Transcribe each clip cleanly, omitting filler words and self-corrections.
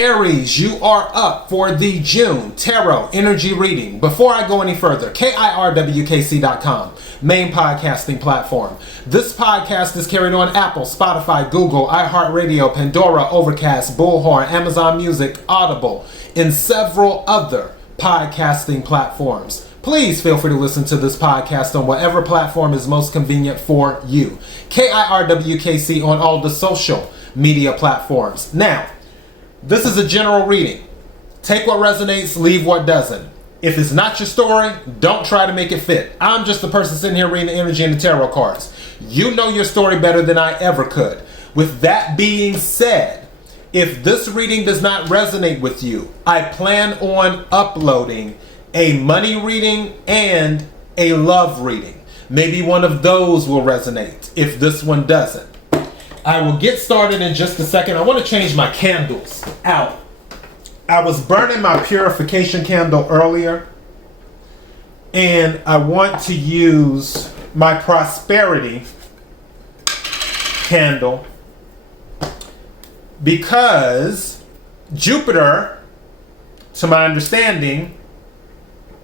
Aries, you are up for the June Tarot Energy Reading. Before I go any further, KIRWKC.com, main podcasting platform. This podcast is carried on Apple, Spotify, Google, iHeartRadio, Pandora, Overcast, Bullhorn, Amazon Music, Audible, and several other podcasting platforms. Please feel free to listen to this podcast on whatever platform is most convenient for you. KIRWKC on all the social media platforms. Now, this is a general reading. Take what resonates, leave what doesn't. If it's not your story, don't try to make it fit. I'm just the person sitting here reading the energy and the tarot cards. You know your story better than I ever could. With that being said, if this reading does not resonate with you, I plan on uploading a money reading and a love reading. Maybe one of those will resonate if this one doesn't. I will get started in just a second. I want to change my candles out. I was burning my purification candle earlier, and I want to use my prosperity candle because Jupiter, to my understanding,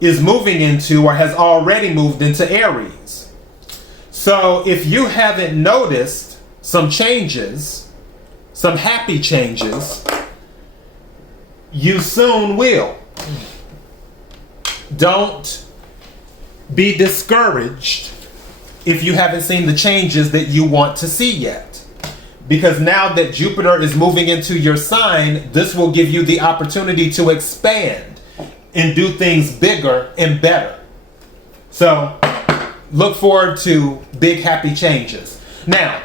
is moving into or has already moved into Aries. So if you haven't noticed some changes, some happy changes, you soon will. Don't be discouraged if you haven't seen the changes that you want to see yet. Because now that Jupiter is moving into your sign, this will give you the opportunity to expand and do things bigger and better. So look forward to big happy changes. Now,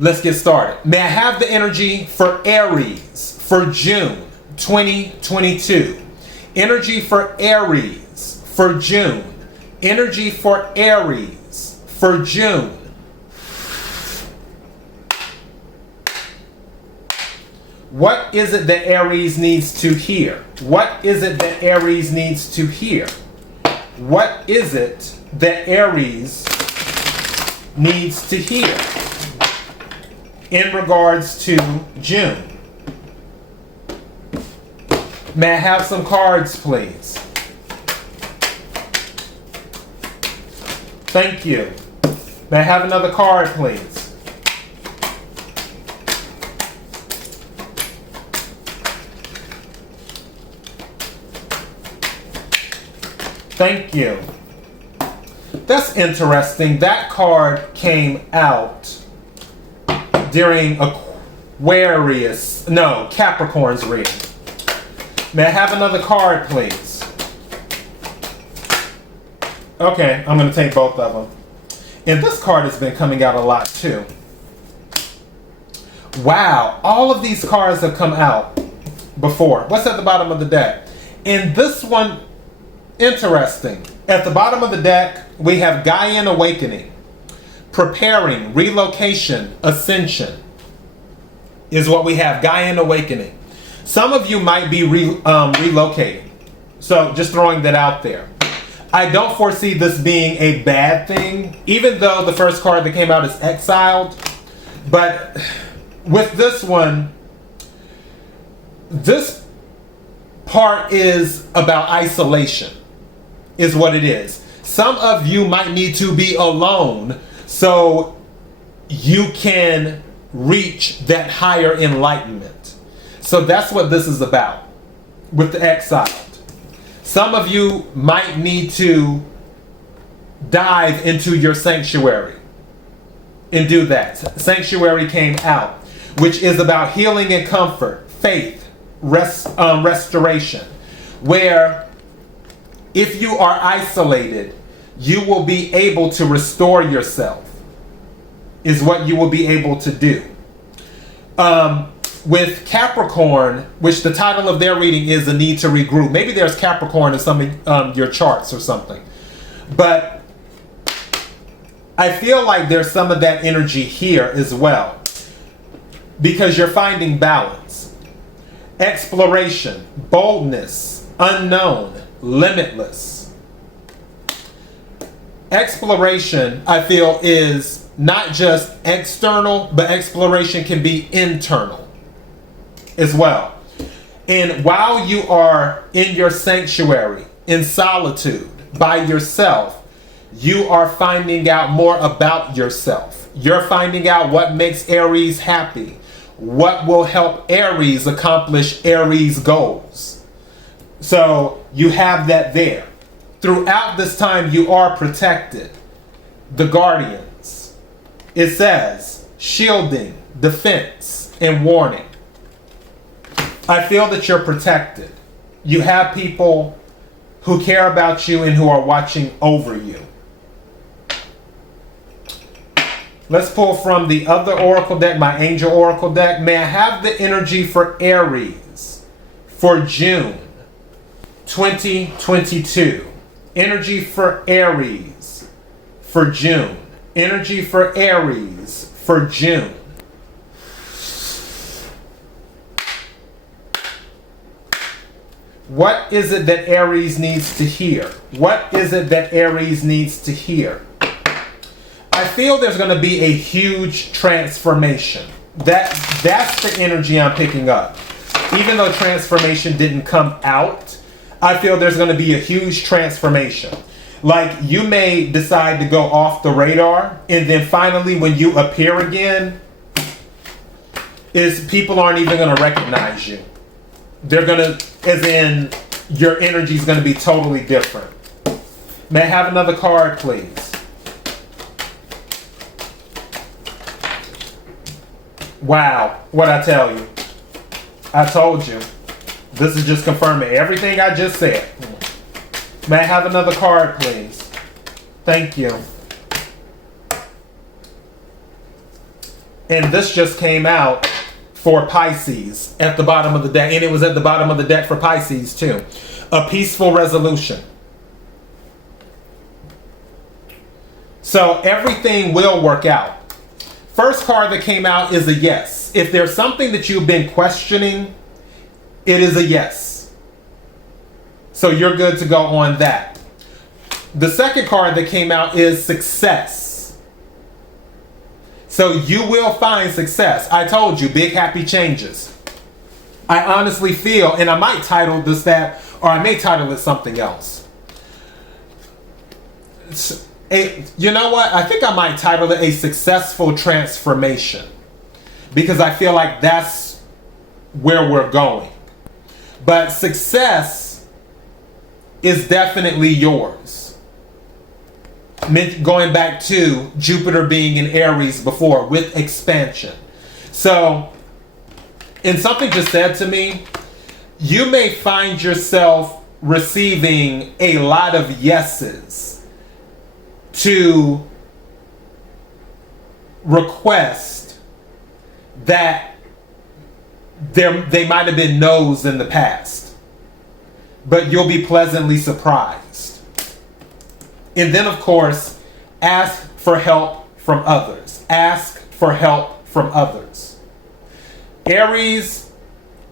let's get started. May I have the energy for Aries for June 2022? Energy for Aries for June. Energy for Aries for June. What is it that Aries needs to hear? What is it that Aries needs to hear? What is it that Aries needs to hear in regards to June? May I have some cards, please? Thank you. May I have another card, please? Thank you. That's interesting. That card came out during Capricorn's reading. May I have another card, please? Okay, I'm going to take both of them. And this card has been coming out a lot too. Wow, all of these cards have come out before. What's at the bottom of the deck? And this one, interesting. At the bottom of the deck, we have Gaian Awakening. Preparing, relocation, ascension is what we have. Gaian Awakening. Some of you might be relocating. So just throwing that out there. I don't foresee this being a bad thing, even though the first card that came out is exiled. But with this one, this part is about isolation, is what it is. Some of you might need to be alone so you can reach that higher enlightenment. So that's what this is about with the exiled. Some of you might need to dive into your sanctuary and do that. Sanctuary came out, which is about healing and comfort, faith, restoration, where if you are isolated, you will be able to restore yourself, is what you will be able to do. With Capricorn, which the title of their reading is A Need to Regroup. Maybe there's Capricorn in some of your charts or something. But I feel like there's some of that energy here as well, because you're finding balance. Exploration, boldness, unknown, limitless. Exploration, I feel, is not just external, but exploration can be internal as well. And while you are in your sanctuary, in solitude, by yourself, you are finding out more about yourself. You're finding out what makes Aries happy, what will help Aries accomplish Aries goals. So you have that there. Throughout this time, you are protected. The guardians. It says shielding, defense, and warning. I feel that you're protected. You have people who care about you and who are watching over you. Let's pull from the other oracle deck, my angel oracle deck. May I have the energy for Aries for June 2022? Energy for Aries for June. Energy for Aries for June. What is it that Aries needs to hear? What is it that Aries needs to hear? I feel there's going to be a huge transformation. That's the energy I'm picking up. Even though transformation didn't come out, I feel there's going to be a huge transformation. Like you may decide to go off the radar, and then finally when you appear again, is people aren't even going to recognize you. They're going to, as in your energy is going to be totally different. May I have another card, please? Wow, what I tell you. I told you. This is just confirming everything I just said. May I have another card, please? Thank you. And this just came out for Pisces at the bottom of the deck. And it was at the bottom of the deck for Pisces too. A peaceful resolution. So everything will work out. First card that came out is a yes. If there's something that you've been questioning, it is a yes. So you're good to go on that. The second card that came out is success. So you will find success. I told you, big happy changes. I honestly feel, and I might title this that, or I may title it something else. You know what? I think I might title it a successful transformation. Because I feel like that's where we're going. But success is definitely yours. Going back to Jupiter being in Aries before with expansion. So, and something just said to me, you may find yourself receiving a lot of yeses to request that they might have been no's in the past. But you'll be pleasantly surprised. And then, of course, ask for help from others. Ask for help from others. Aries,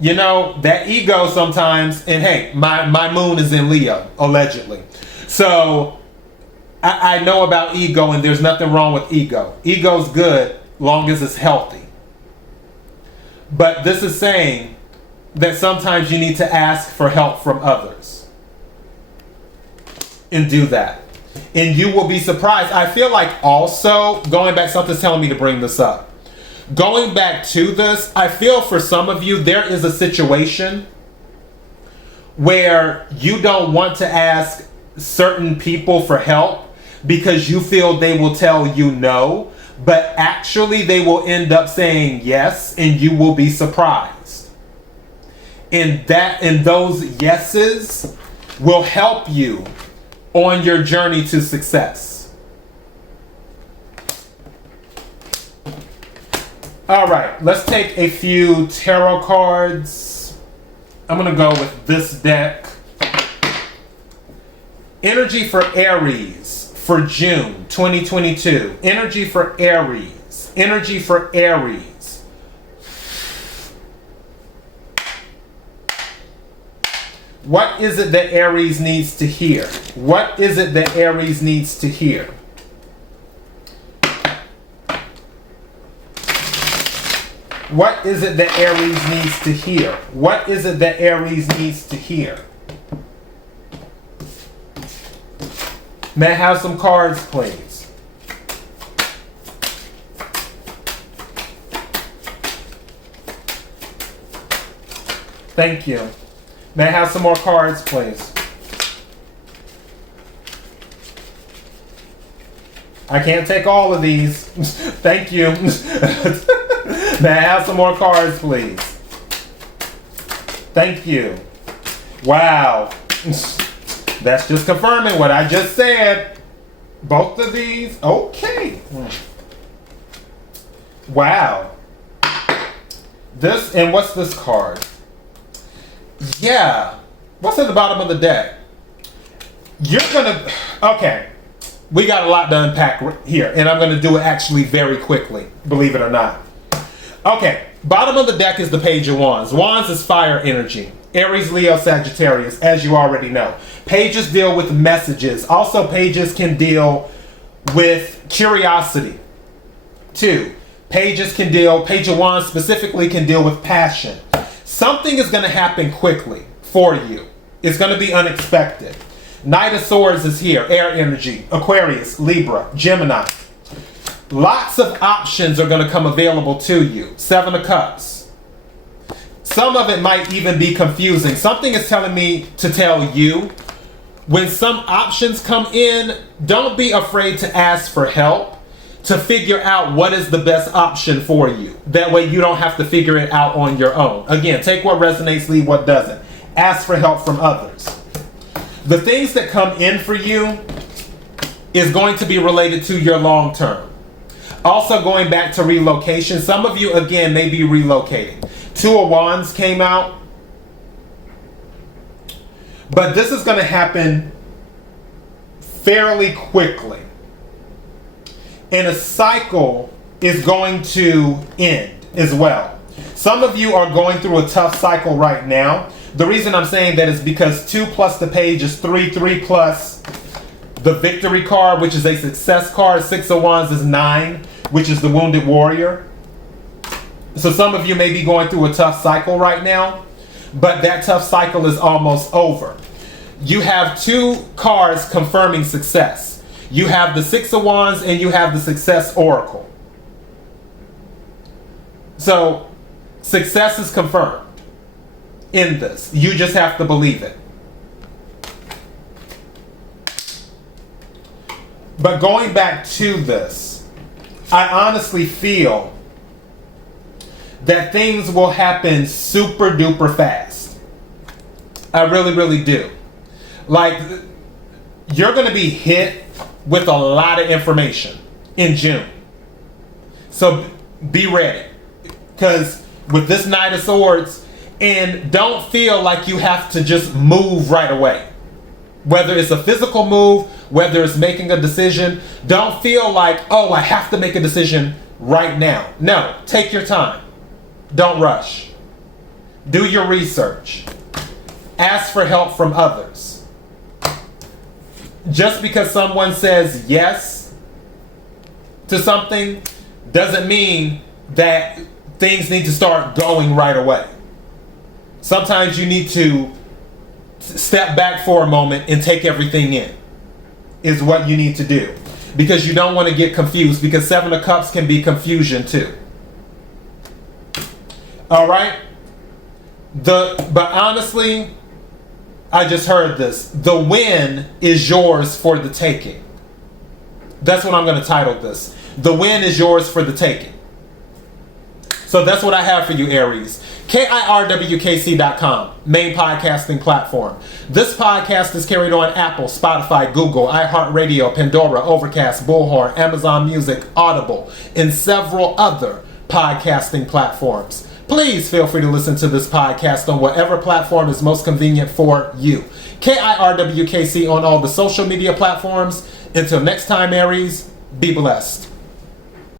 you know, that ego sometimes, and hey, my moon is in Leo, allegedly. So, I know about ego, and there's nothing wrong with ego. Ego's good, long as it's healthy. But this is saying that sometimes you need to ask for help from others. And do that. And you will be surprised. I feel like also, going back, something's telling me to bring this up. Going back to this, I feel for some of you, there is a situation where you don't want to ask certain people for help because you feel they will tell you no, but actually they will end up saying yes, and you will be surprised. And those yeses will help you on your journey to success. All right, let's take a few tarot cards. I'm going to go with this deck. Energy for Aries for June 2022. Energy for Aries. Energy for Aries. What is it that Aries needs to hear? What is it that Aries needs to hear? What is it that Aries needs to hear? What is it that Aries needs to hear? May I have some cards, please? Thank you. May I have some more cards, please? I can't take all of these. Thank you. May I have some more cards, please? Thank you. Wow. That's just confirming what I just said. Both of these. Okay. Wow. This, and what's this card? Yeah. What's at the bottom of the deck? You're gonna, okay. We got a lot to unpack here, and I'm gonna do it actually very quickly, believe it or not. Okay, bottom of the deck is the Page of Wands. Wands is fire energy. Aries, Leo, Sagittarius, as you already know. Pages deal with messages. Also, pages can deal with curiosity. 2, pages can deal, Page of Wands specifically can deal with passion. Something is going to happen quickly for you. It's going to be unexpected. Knight of Swords is here. Air energy. Aquarius, Libra, Gemini. Lots of options are going to come available to you. 7 of Cups. Some of it might even be confusing. Something is telling me to tell you, when some options come in, don't be afraid to ask for help to figure out what is the best option for you. That way you don't have to figure it out on your own. Again, take what resonates, leave what doesn't. Ask for help from others. The things that come in for you is going to be related to your long term. Also, going back to relocation, some of you, again, may be relocating. 2 of Wands came out. But this is going to happen fairly quickly. And a cycle is going to end as well. Some of you are going through a tough cycle right now. The reason I'm saying that is because 2 plus the Page is 3, 3 plus the Victory card, which is a success card. 6 of Wands is 9, which is the Wounded Warrior. So some of you may be going through a tough cycle right now, but that tough cycle is almost over. You have 2 cards confirming success. You have the 6 of Wands and you have the Success Oracle. So success is confirmed in this. You just have to believe it. But going back to this, I honestly feel that things will happen super duper fast. I really, really do. Like, you're going to be hit with a lot of information in June. So be ready. Because with this Knight of Swords, and don't feel like you have to just move right away. Whether it's a physical move, whether it's making a decision, don't feel like, oh, I have to make a decision right now. No, take your time. Don't rush. Do your research. Ask for help from others. Just because someone says yes to something doesn't mean that things need to start going right away. Sometimes you need to step back for a moment and take everything in, is what you need to do. Because you don't want to get confused, because 7 of Cups can be confusion too. All right? But honestly, I just heard this. The win is yours for the taking. That's what I'm going to title this. The win is yours for the taking. So that's what I have for you, Aries. KIRWKC.com, main podcasting platform. This podcast is carried on Apple, Spotify, Google, iHeartRadio, Pandora, Overcast, Bullhorn, Amazon Music, Audible, and several other podcasting platforms. Please feel free to listen to this podcast on whatever platform is most convenient for you. KIRWKC on all the social media platforms. Until next time, Aries, be blessed.